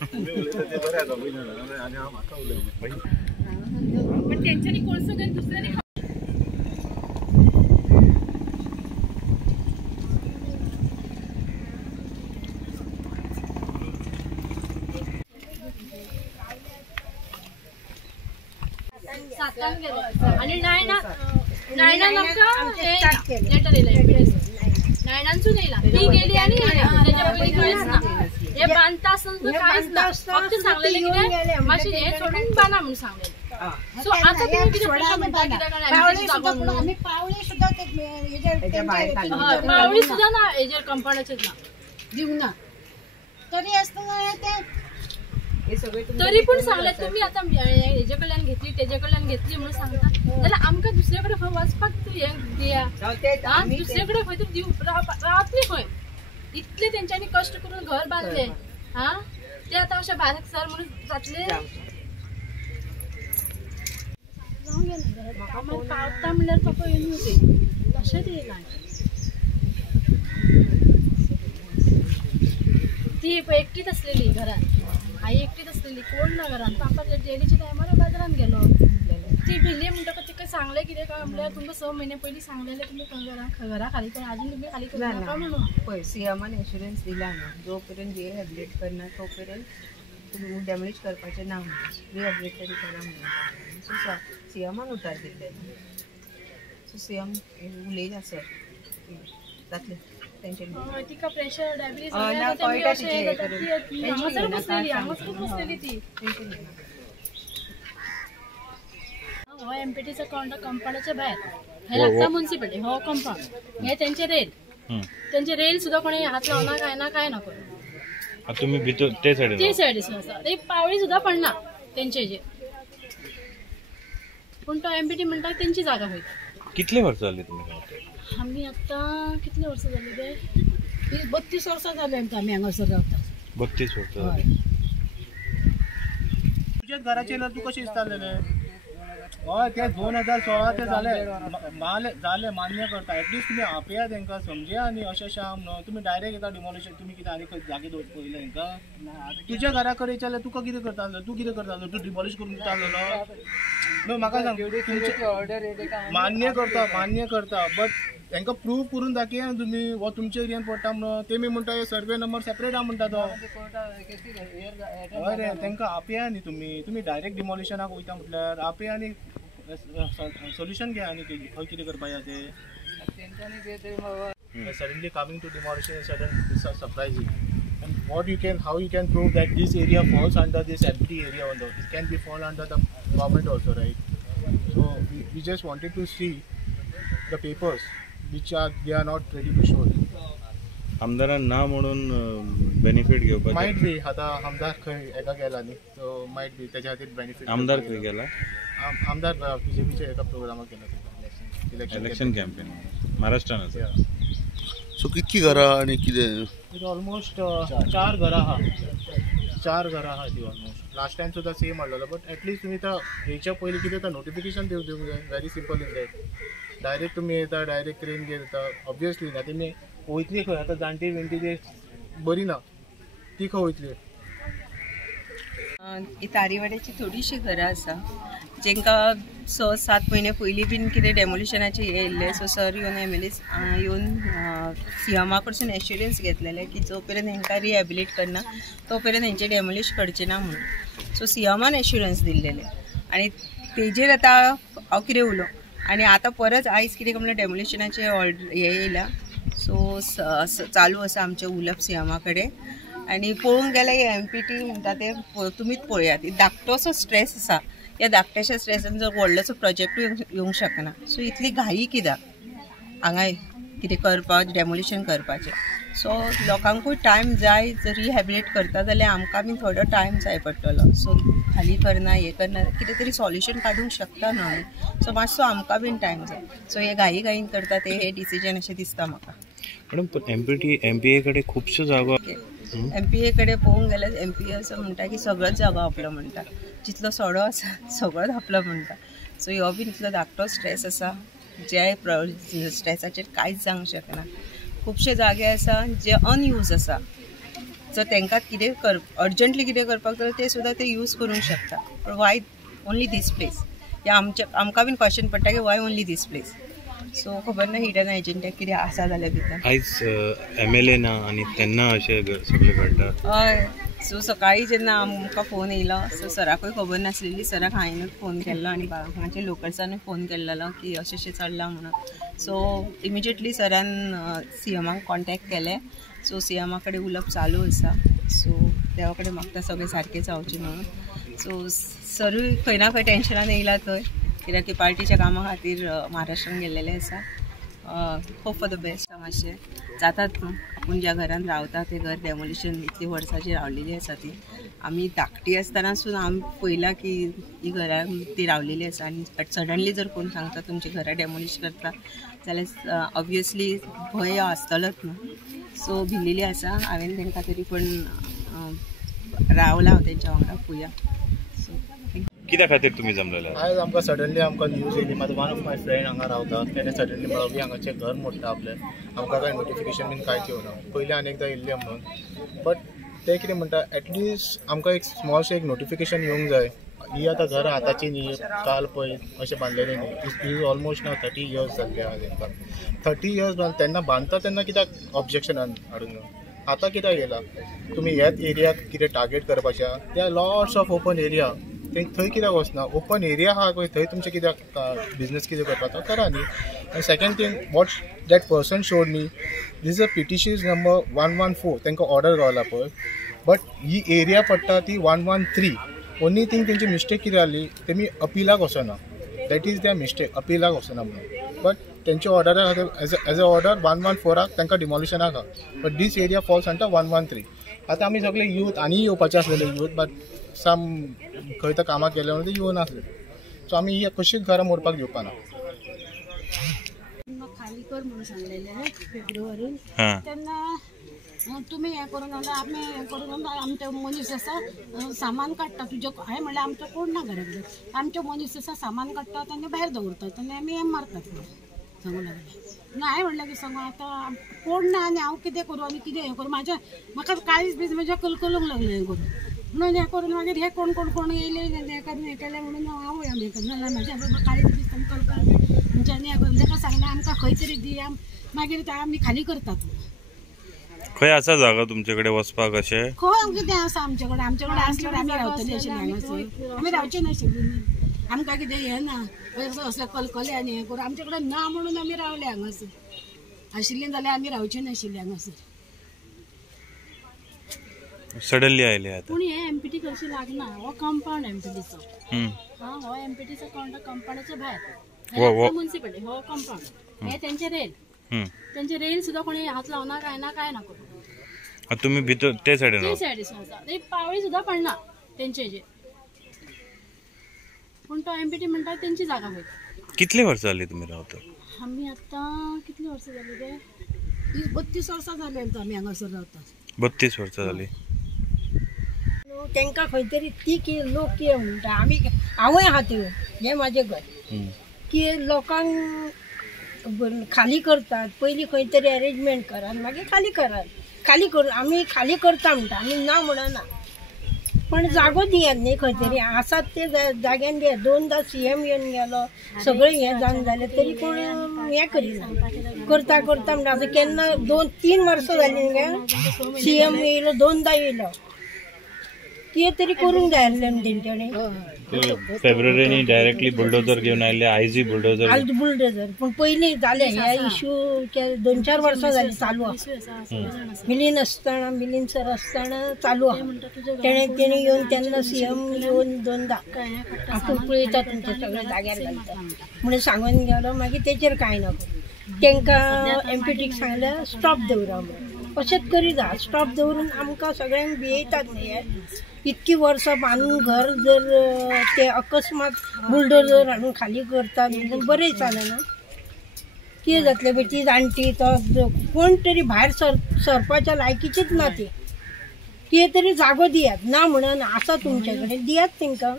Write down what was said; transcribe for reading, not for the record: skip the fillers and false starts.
पण त्यांच्यानी कोळसो घेऊन दुसऱ्याने आणि नाही ना लेटर नायनांचू नेला ती गेली आणि त्याच्या पहिले काहीच ना हे बांधता असं काहीच ना फक्त सांगलेले की माशी हे सोडून बांधा म्हणून सांगलेले सो आता तुम्ही किती पावळी सुद्धा ना एजर कंपाऊंडाचेच ना देऊ ना तरी असतं तरी पण सांगले तुम्ही आता हेजे कडल्यान घेतली तेजे कडल्यान घेतली म्हणून सांगता जाल्यार आमकां दुसरे कडेन वचपाक हे दिया दुसरे कडेन खंय तरी दिवं रावतली खंय इतले तेंच्यांनी कश्ट करून घर बांधले हा ते आता अशें भायर सर म्हणून जातले पावता म्हणल्यार पप्पा येवन येते तशें दिना ती एकटीच असलेली घरात आई एकटीच असलेली कोण ना घरान पापा डेलीच्या टायमार बाजारात गेलो ती भिली म्हणटकच तिका सांगले कितें काय म्हणल्यार तुमकां 6 महिने पयलीं सांगलेले तुमी घरा खाली पण अजून तुम्ही खाली करू नका म्हणून पळय सीएमान इन्शुरन्स दिला ना जो पर्यंत रिहॅबिलिट करना तो पर्यंत तुम्ही डॅमेज करपाचें ना म्हणून रिहॅबिलिट तरी करा म्हणून सो सीएमान उतार दिल्ले सो सीएम उलयला सर जातलें तिका प्रेशर डायबिटीज बसलेली ती हो एमपीटीचा कंपाऊंडाच्या भायर हे लागता म्युनिसिपालिटी हो कंपाऊंड हे त्यांचे रेल सुद्धा कोणी हात लावना काय नको तुम्ही भितर ते सायडीसून आसा एक पावळी सुद्धा पडना त्यांचे पण तो एमपीटी म्हणटा त्यांची जागा होईल कितले वर्ष झाली तुम्ही आम्ही आता कितले वर्ष झाली ते 32 वर्ष झाले आम्ही हांगासर रावता 32 वर्ष झाली तुझ्या घराचे तू कशी दिसताले हय ते 2016 ते जाले मान्य करता एटलीस्ट तुम्ही आपया तांकां समजया आनी अशें आम न्हू तुम्ही डायरेक्ट येता डिमोलिशन तुम्ही कितें आनी खंय जागे पयले तांकां तुज्या घरा कडेन जाल्यार तुका कितें करतालो तूं कितें करतालो तूं डिमोलिश करून दितालो न्हू म्हाका सांग मान्य करता बट तांकां प्रूव करून दाखया तुम्ही वो तुमच्या एरियान पडटा म्हणून तेमी म्हणटा सर्वे नंबर सेपरेट आहा म्हणटा तो हय रे तांकां आपया न्ही तुम्ही डायरेक्ट डिमोलिशनाक वयता म्हटल्यार आपया आनी सोल्युशन घ्या आनी खंय कितें करपा जाय ते suddenly coming to demolition sudden surprising and how you can prove that this area falls under this empty area or not. It can be fall under the government also, right? So we just wanted to see the papers which they are not ready to show. आमदारांना म्हणून benefit घेवपाचे might be आता आमदार खंय एका गेला न्ही so might be त्याच्या खातीर बेनिफिट आमदार खंय गेला आमदार बीजेपीच्या एका प्रोग्रामाक गेला इलेक्शन कॅम्पेन महाराष्ट्रान सो कितकी घरां आनी कितें ऑलमोस्ट 4 घरां आहा ती ऑलमोस्ट लास्ट टाइम सुद्धा सेम हाडलेलो बट एटलीस्ट तुम्ही हेच्या पयलीं कितें तर नोटिफिकेशन दिवंक जाय very simple in that direct तुम्ही येता डायरेक्ट क्रेन घेवन येता ऑब्वियसली ना तुमी वयतली खंय आतां जाणटी विणटी ती बरी ना ती खंय वयतली तारीवाड्याची थोडीशी घरां आसा जेंकां 6-7 महिने पयलीं बीन कितें डेमोलिशनाचे हे येयल्ले सो सर येवन एमएलए येवन सीएमा कडसून एश्युरन्स घेतलेले की जो पर्यंत हांकां रिहॅबिलिट करना तो पर्यंत हेंचे डेमोलिश करचे ना म्हणून सो सीएमान एश्युरन्स दिल्लेले आनी तेजेर आतां हांव कितें उलो आनी आतां परत आयज कितें म्हणल्यार डेमोलिशनाचे ऑर्डर हे येयला सो चालू आसा आमचे उलोवप सीएमा कडेन आनी पळोवंक गेल्यार हे एमपीटी म्हणटा ते तुमीच पळयात धाकटोसो स्ट्रेस आसा या धाकट्याशा स्ट्रेसान जर व्हडलोसो प्रोजेक्ट येवंक शकना सो इतली घाई कित्याक हांगा कितें करपाक डेमोलिशन करपाचें सो लोकांकूय टायम जाय जर रिहॅबिलिट करता जाल्यार आमकां बी थोडो टायम जाय पडटलो सो खाली करना हे करना कितें तरी सॉल्युशन काडूंक शकता न्हू आमी सो मातसो आमकां बीन टायम जाय सो हे घाईन करता ते हे डिसिजन अशें दिसता म्हाका मॅडम एमपीए कडेन खुबश्यो जागो एमपीए कडेन पळोवंक गेल्यार एमपीए असो म्हणटा की सगळोच जागो आपलो म्हणटा जितलो सडो आसा सगळोच आपलो म्हणटा सो हो बीन इतलो धाकटो स्ट्रेस आसा जे स्ट्रेसाचेर कांयच जावंक शकना खुबशे जागे आसा जे अनयूज आसा जर तांकां कितें अर्जंटली कितें करपाक जाय ते सुद्दां ते यूज करूंक शकता. पण वाय ओन्ली दीस प्लेस या आमकां बीन क्वेश्चन पडटा की वाय ओन्ली दीस प्लेस. सो खबर ना हिडन एजंटा कितें आसा जाल्यार भितर. आयज MLA ना आनी तेन्ना अशें सगळें घडटा. हय. सो सकाळी जेन्ना आमकां फोन येयलो सो सराकूय खबर नासलेली. सराक हांवेंनूच फोन केल्लो आनी हांगाच्या लोकल्सानूय फोन केल्लो की अशें अशें चल्लां म्हणून. सो इमिजिएटली सरान CMाक कॉन्टेक्ट केलें. सो CMा कडेन उलोवप चालू आसा. सो देवा कडेन मागता सगळें सारकें जावचें म्हणून. सो सरूय खंय ना खंय टेन्शनान येयला थंय कित्याक की पार्टीच्या कामा खातीर महाराष्ट्रान गेल्लेले आसा. Hope for the best. मातशें जातात न्हू. आपूण ज्या घरान रावता ते घर डेमोलिशन इतली वर्सांची रावलेली आसा ती. आमी धाकटी आसतना सुद्दां आमी पळयलां की ही घरां ती रावलेली आसा आनी सडनली जर कोण सांगता तुमची घरां डेमोलिश करता जाल्यार ऑब्वियसली भंय आसतलोच न्हू. सो भिल्लेली आसा. हांवें तांकां तरी पण रावला हांव तेंच्या वांगडा पळोवया. कित्या खातीर तुमी जमलेले? आयज आमकां सडनली आमकां न्यूज येयली. म्हाजो वन ऑफ माय फ्रेंड हांगा रावता तेणें सडनली म्हणून की हांगाचें घर मोडटा आपलें. आमकां कांय नोटिफिकेशन बीन कांयच येवना. पयलीं आनी एकदां येयल्लें म्हणून. बट ते कितें म्हणटा एटलिस्ट आमकां एक स्मॉलशें एक नोटिफिकेशन येवंक जाय. ही आतां घरां आतांची न्ही, काल पळय अशें बांदलेली न्ही. इज ऑलमोस्ट नाव 30 years जाल्ले आहा तांकां. 30 years तेन्ना बांदता तेन्ना कित्याक ऑब्जेक्शन हाडूंक ना. आतां कित्याक येयला? तुमी ह्याच एरियाक कितें टार्गेट करपाचें आहा. They are lots of open area. थंय कित्याक वचना? ओपन एरिया आहा पळय थंय तुमचें कित्याक बिजनेस कितें करपाचो करा न्ही. आनी second thing what that person showed me this is a PTC number 114 तांकां ऑर्डर गावला पळय. बट ही एरिया पडटा ती 113. ओन्ली थिंग तेंची मिस्टेक कितें जाली तेमी अपिलाक वचना. That is their mistake. अपिलाक वचना म्हणून. बट तेंच्या ऑर्डरा खातीर एज अ ऑर्डर 114 तांकां डिमॉलिशनाक आहा. But this area falls under 113. आतां आमी सगळे यूथ आनी येवपाचे आसलेले यूथ बट सम खंय तर कामाक गेले म्हणून ते येवनासले. सो आमी ही कशीच घरां मोडपाक दिवपाना. खाली कर म्हणून सांगलेले फेब्रुवारीन. तेन्ना तुम्ही हें करून आमी हें करून आमचे मनीस आसा सामान काडटा तुजें. हांवें म्हणलें आमचो कोण ना घरा कडेन. आमचे मनीस आसा सामान काडटात आनी भायर दवरतात आनी आमी हें मारतात सांगूं लागलें. हांवें म्हणलें की सांगू आतां कोण ना आनी हांव कितें करूं आनी कितें हें करूं. म्हाका काळीज बीज म्हज्या कलकलूंक लागलें हें करून. म्हणून हें करून मागीर हे कोण कोण कोण येयले हें केलें म्हणून हांव हें करना. म्हाज्या काळीज बीज कलकल आमच्यांनी हें करून ताका सांगलें आमकां खंय तरी दिया. मागीर आमी खाली करतात. खंय आसा जागा तुमचे कडेन वचपाक अशें? खंय कितें आसा आमचे कडेन आसल्यार आमी रावतली आशिल्ली हांगासर. आमी रावची नाशिल्ली. आमकां कितें हें ना असले कलकले आनी हें करून आमचे कडेन ना म्हणून आमी रावले हांगासर. आशिल्लीं जाल्यार आमी रावची नाशिल्ली हांगासर. सडनली आयले आता. पूण हे MPT कशी लागना. हो कंपाऊंड MPTचो. हो MPTचो कंपाऊंडाच्या भायर म्युनिसिपालिटी हो कंपाऊंड. हे तेंचे रेल. त्यांचे रेल सुद्धा कोणी हात लावना काय ना करू. तुम्ही भितर ते सायडीन ते पावळी सुद्धा पडना त्यांचे हेजेर. पूण तो MPT म्हणटा त्यांची जागा होय. कितले वर्ष जाली तुम्ही रावता? आम्ही आता कितली वर्ष जाली रे? 32 वर्सां जाली आमी हांगासर रावता. 32 वर्ष जाली. तांकां खंय तरी ती की लोक कितें म्हणटा आमी हांवूय आहा त्यो हें म्हाजें घर की लोकांक खाली करतात. पयलीं खंय तरी अरेंजमेंट करात मागीर खाली करात. खाली करून आमी खाली करता म्हणटा आमी ना म्हणना. पण जागो दियात न्ही खंय तरी आसात ते जाग्यान दियात. 2दा CM येवन गेलो सगळें हें जावन जालें तरी कोण हें करिना. करता करता म्हणटा आतां केन्ना 2-3 वर्सां जालीं गे CM येयलो 2दा येयलो. कितें तरी करूंक जाय आसलें तेंच्यांनी. फेब्रुवारीनी डायरेक्टली बुलडोजर घेवन आयले. आयज बुलडोजर पूण पयलीं जालें हे इश्यू 2-4 वर्सां जालीं चालू आहा. मिलीन सर आसतना चालू आहा. तेणें येवन तेन्ना CM येवन 2दा आपूण पळयता तुमचे सगळे जाग्यार घालता म्हणून सांगून गेलो. मागीर तेचेर कांय ना. तांकां MPTक सांगलें स्टॉप दवरा म्हणून. अशेंच करीता. स्टॉप दवरून आमकां सगळ्यांक भियेतात न्ही. इतकी वर्सां बांदून घर जर ते अकस्मात बुलडोजर हाडून खाली करतात बरें जालें. कितें जातलें पळय ती जाणटी तो कोण तरी भायर सरपाच्या लायकीचीच ना ती. कितें तरी जागो दियात. ना म्हणून आसा तुमचे कडेन दियात तांकां.